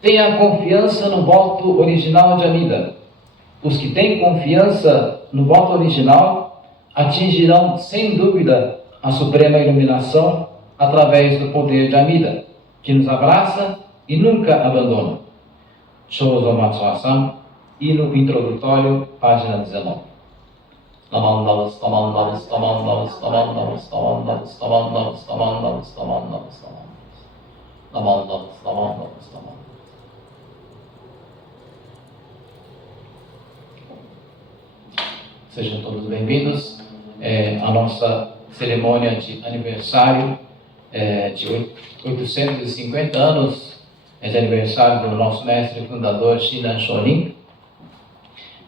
tenha confiança no voto original de Amida. Os que têm confiança no voto original atingirão, sem dúvida, a suprema iluminação através do poder de Amida, que nos abraça e nunca abandona. Shoujo Matsuo-san, hino introdutório, página 19. Tamandalos, tamandalos, tamandalos, tamandalos, tamandalos, tamandalos, tamandalos, tamandalos, tamandalos, tamandalos, tamandalos. Sejam todos bem-vindos à nossa cerimônia de aniversário de 850 anos de aniversário do nosso mestre fundador Shinan Shonin.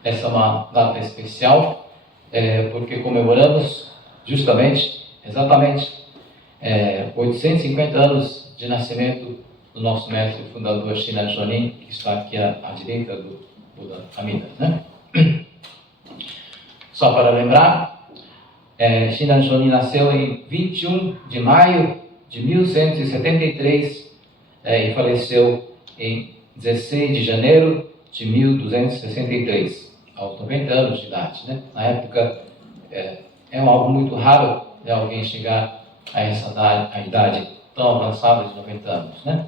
Essa é uma data especial porque comemoramos exatamente 850 anos de nascimento do nosso mestre fundador Shinan Shonin, que está aqui à direita do Buda Amida, né? Só para lembrar, Shinan Shonin nasceu em 21 de maio de 1173 e faleceu em 16 de janeiro de 1263, aos 90 anos de idade, né? Na época, algo muito raro de alguém chegar a idade tão avançada de 90 anos, né?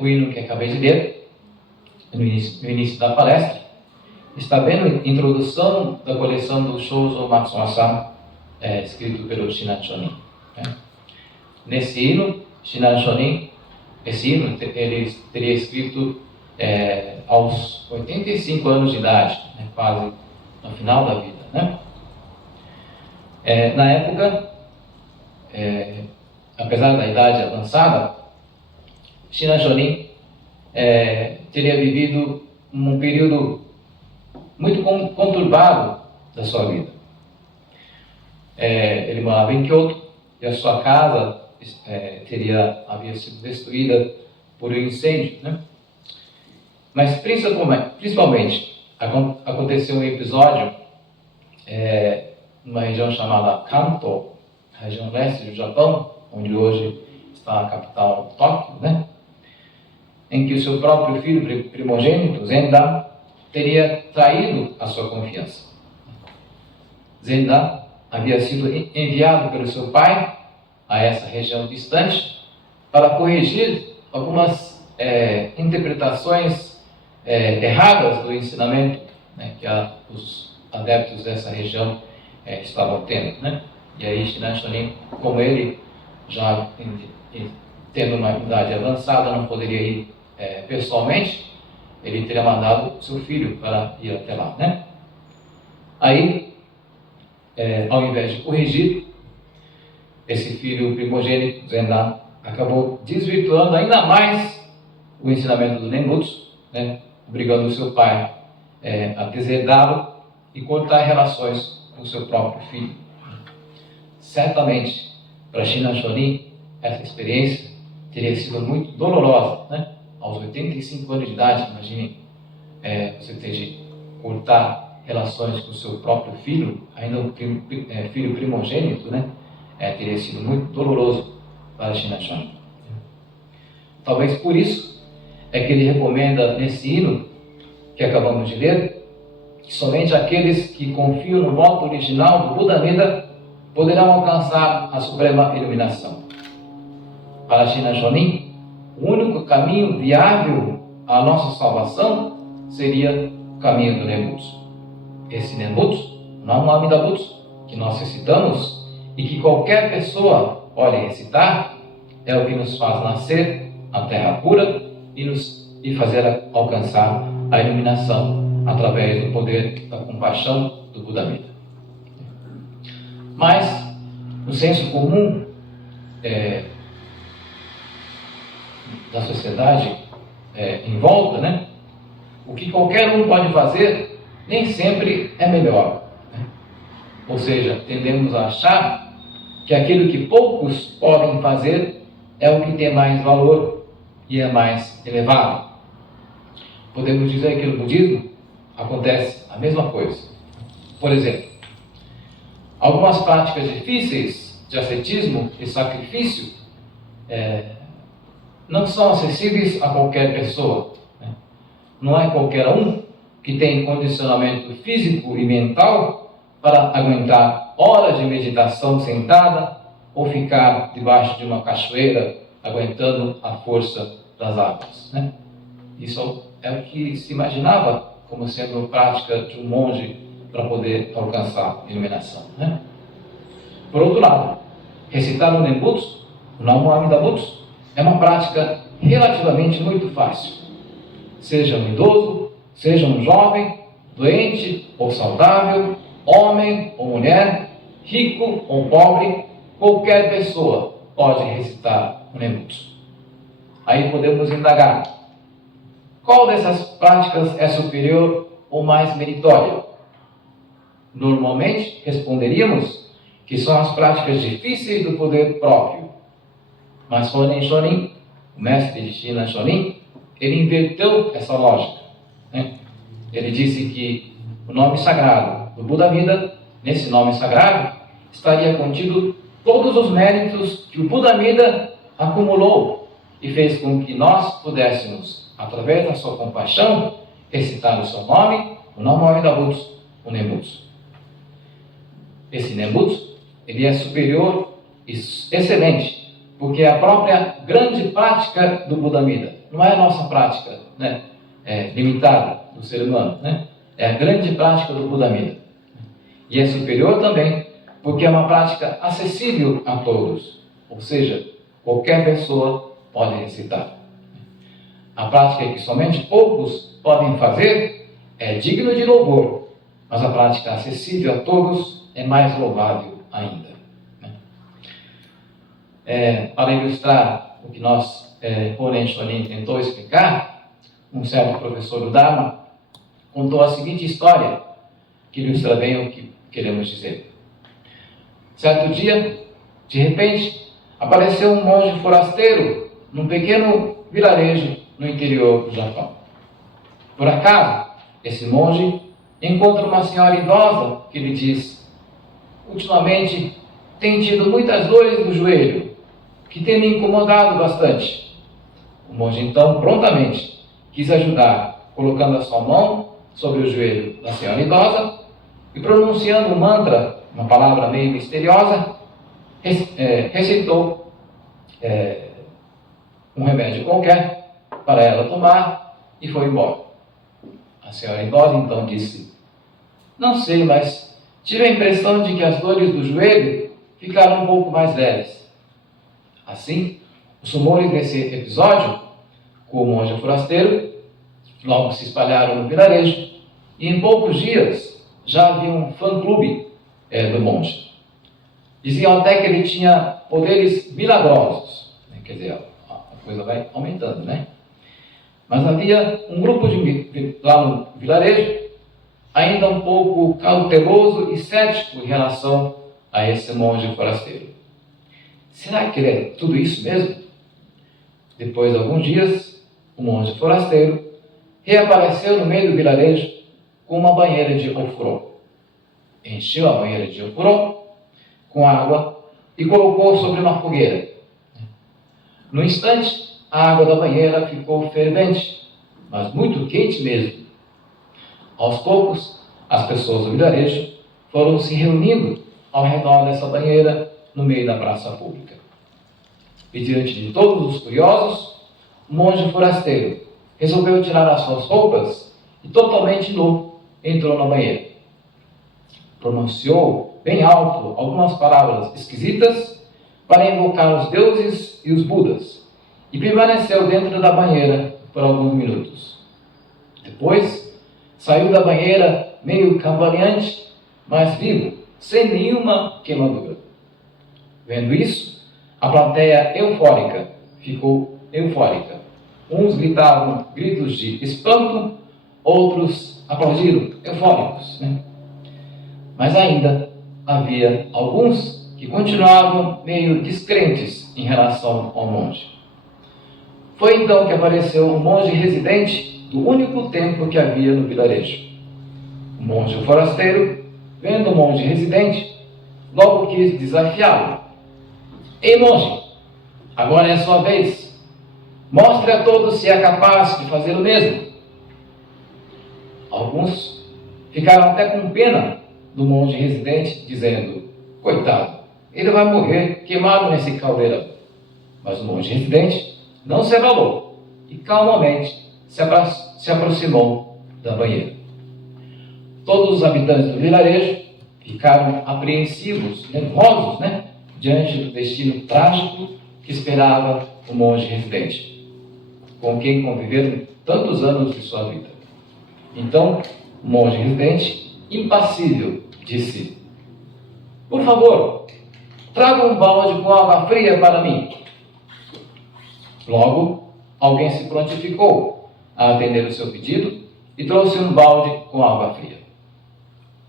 O hino que acabei de ler, no início da palestra, está vendo a introdução da coleção do Shoujo Matsuo-san, escrito pelo Shinan Shonin. Nesse hino, Shinan Shonin, ele teria escrito aos 85 anos de idade, né, quase no final da vida, né? Na época, apesar da idade avançada, Shinan Shonin teria vivido um período muito conturbado da sua vida. Ele morava em Kyoto e a sua casa havia sido destruída por um incêndio, né? Mas principalmente aconteceu um episódio numa região chamada Kanto, região leste do Japão, onde hoje está a capital Tóquio, né? Em que o seu próprio filho primogênito, Zendan, teria traído a sua confiança. Zendan havia sido enviado pelo seu pai a essa região distante para corrigir algumas interpretações erradas do ensinamento, né, que os adeptos dessa região estavam tendo, né? E aí Shinan Shonin, como ele já tendo uma idade avançada, não poderia ir pessoalmente, ele teria mandado seu filho para ir até lá, né? Aí, ao invés de corrigir, esse filho primogênito, Zendan, acabou desvirtuando ainda mais o ensinamento do Nembutsu, né? Obrigando o seu pai a deserdá-lo e cortar relações com o seu próprio filho. Certamente, para Shinan Shonin, essa experiência teria sido muito dolorosa, né? Aos 85 anos de idade, imagine você ter de cortar relações com o seu próprio filho, ainda um filho primogênito, né? Teria sido muito doloroso para Shinan Shonin. Talvez por isso que ele recomenda nesse hino que acabamos de ler, que somente aqueles que confiam no voto original do Buda Amida poderão alcançar a suprema iluminação. Para Shinan Shonin, o único caminho viável à nossa salvação seria o caminho do Nembutsu. Esse Nembutsu, não o Amida Butsu, que nós recitamos e que qualquer pessoa pode recitar, é o que nos faz nascer na terra pura e fazer alcançar a iluminação através do poder da compaixão do Buda Amida. Mas, no senso comum da sociedade em volta, né? O que qualquer um pode fazer nem sempre é melhor, né? Ou seja, tendemos a achar que aquilo que poucos podem fazer é o que tem mais valor e é mais elevado. Podemos dizer que no budismo acontece a mesma coisa. Por exemplo, algumas práticas difíceis de ascetismo e sacrifício não são acessíveis a qualquer pessoa. Não é qualquer um que tem condicionamento físico e mental para aguentar horas de meditação sentada ou ficar debaixo de uma cachoeira aguentando a força das águas. Isso é o que se imaginava como sendo prática de um monge para poder alcançar a iluminação. Por outro lado, recitar o Nembutsu, o Namo Amida Butsu, é uma prática relativamente muito fácil. Seja um idoso, seja um jovem, doente ou saudável, homem ou mulher, rico ou pobre, qualquer pessoa pode recitar o Nembutsu. Aí podemos indagar: qual dessas práticas é superior ou mais meritória? Normalmente responderíamos que são as práticas difíceis do poder próprio. Mas Honen Shonin, o mestre de Shinan Shonin, ele inverteu essa lógica. Ele disse que o nome sagrado do Buda Amida, nesse nome sagrado, estaria contido todos os méritos que o Buda Amida acumulou e fez com que nós pudéssemos, através da sua compaixão, recitar o seu nome, o Namo Amida Butsu, o Nembutsu. Esse Nembutsu, ele é superior e excelente, porque é a própria grande prática do Buda Amida. Não é a nossa prática limitada do ser humano. É a grande prática do Buda Amida. E é superior também porque é uma prática acessível a todos. Ou seja, qualquer pessoa pode recitar. A prática que somente poucos podem fazer é digno de louvor, mas a prática acessível a todos é mais louvável ainda. Para ilustrar o que nós, Honen Shonin, tentou explicar, um certo professor do Dharma contou a seguinte história, que ilustra bem o que queremos dizer. Certo dia, de repente, apareceu um monge forasteiro num pequeno vilarejo no interior do Japão. Por acaso, esse monge encontra uma senhora idosa que lhe diz: ultimamente tenho tido muitas dores no joelho, que tem me incomodado bastante. O monge então prontamente quis ajudar, colocando a sua mão sobre o joelho da senhora idosa e pronunciando um mantra, uma palavra meio misteriosa, receitou um remédio qualquer para ela tomar e foi embora. A senhora idosa então disse: não sei, mas tive a impressão de que as dores do joelho ficaram um pouco mais leves. Assim, os rumores desse episódio com o monge forasteiro logo se espalharam no vilarejo e em poucos dias já havia um fã-clube do monge. Diziam até que ele tinha poderes milagrosos. Quer dizer, a coisa vai aumentando, Mas havia um grupo lá no vilarejo ainda um pouco cauteloso e cético em relação a esse monge forasteiro. Será que ele é tudo isso mesmo? Depois de alguns dias, o monge forasteiro reapareceu no meio do vilarejo com uma banheira de ofurô. Encheu a banheira de ofurô com água e colocou sobre uma fogueira. No instante, a água da banheira ficou fervente, mas muito quente mesmo. Aos poucos, as pessoas do vilarejo foram se reunindo ao redor dessa banheira no meio da praça pública. E diante de todos os curiosos, o monge forasteiro resolveu tirar as suas roupas e, totalmente nu, entrou na banheira. Pronunciou bem alto algumas palavras esquisitas para invocar os deuses e os budas e permaneceu dentro da banheira por alguns minutos. Depois, saiu da banheira meio cambaleante, mas vivo, sem nenhuma queimadura. Vendo isso, a plateia eufórica ficou eufórica. Uns gritavam gritos de espanto, outros aplaudiram, eufóricos. Mas ainda havia alguns que continuavam meio descrentes em relação ao monge. Foi então que apareceu um monge residente do único templo que havia no vilarejo. O monge forasteiro, vendo o monge residente, logo quis desafiá-lo. Ei, monge, agora é a sua vez. Mostre a todos se é capaz de fazer o mesmo. Alguns ficaram até com pena do monge residente, dizendo: coitado, ele vai morrer queimado nesse caldeirão. Mas o monge residente não se abalou e calmamente se aproximou da banheira. Todos os habitantes do vilarejo ficaram apreensivos, nervosos, diante do destino trágico que esperava o monge residente, com quem conviveram tantos anos de sua vida. Então, o monge residente, impassível, disse: por favor, traga um balde com água fria para mim. Logo, alguém se prontificou a atender o seu pedido e trouxe um balde com água fria.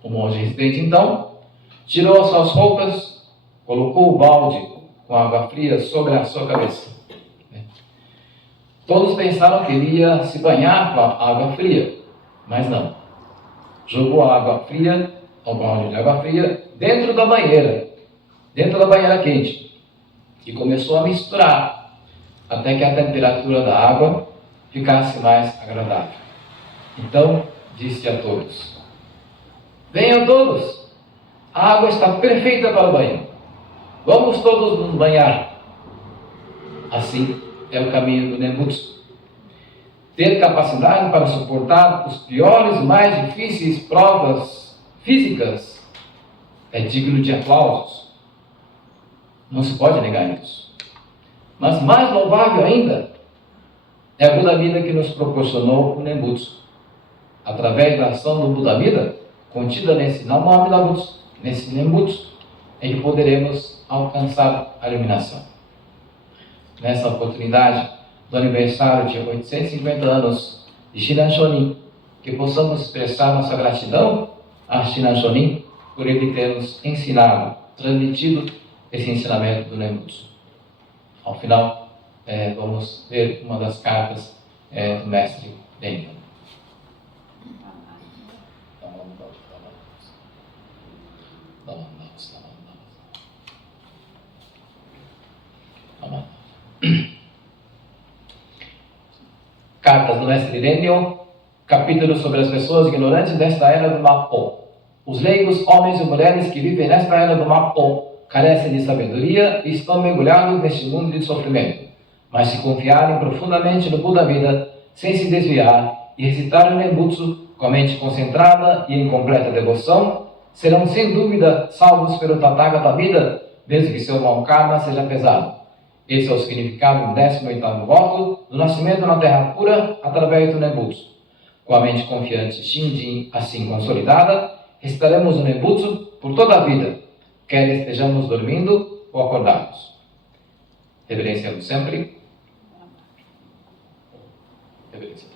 O monge residente, então, tirou as suas roupas, colocou o balde com água fria sobre a sua cabeça. Todos pensaram que ele ia se banhar com a água fria, mas não. Jogou a água fria, o balde de água fria, dentro da banheira quente, e começou a misturar, até que a temperatura da água ficasse mais agradável. Então, disse a todos: venham todos, a água está perfeita para o banho. Vamos todos nos banhar. Assim é o caminho do Nembutsu. Ter capacidade para suportar os piores e mais difíceis provas físicas é digno de aplausos. Não se pode negar isso. Mas mais louvável ainda é a Buda Vida que nos proporcionou o Nembutsu. Através da ação do Buda Vida, contida nesse Namamida Butsu, nesse Nembutsu, é que poderemos alcançar a iluminação. Nessa oportunidade do aniversário de 850 anos de Shinan Shonin, que possamos expressar nossa gratidão a Shinan Shonin por ele ter nos ensinado, transmitido esse ensinamento do Nembutsu. Ao final, vamos ver uma das cartas do mestre Benno. Cartas do mestre Benno, capítulo sobre as pessoas ignorantes desta era do Mappo. Os leigos, homens e mulheres que vivem nesta era do Mappo, carecem de sabedoria e estão mergulhados neste mundo de sofrimento. Mas se confiarem profundamente no Buda Vida, sem se desviar, e recitarem o Nembutsu com a mente concentrada e em completa devoção, serão sem dúvida salvos pelo Tathagata Vida, mesmo que seu mau karma seja pesado. Esse é o significado do 18º voto do nascimento na terra pura através do Nembutsu. Com a mente confiante Shinjin assim consolidada, recitaremos o Nembutsu por toda a vida, quer estejamos dormindo ou acordados. Reverenciamos sempre. Reverência.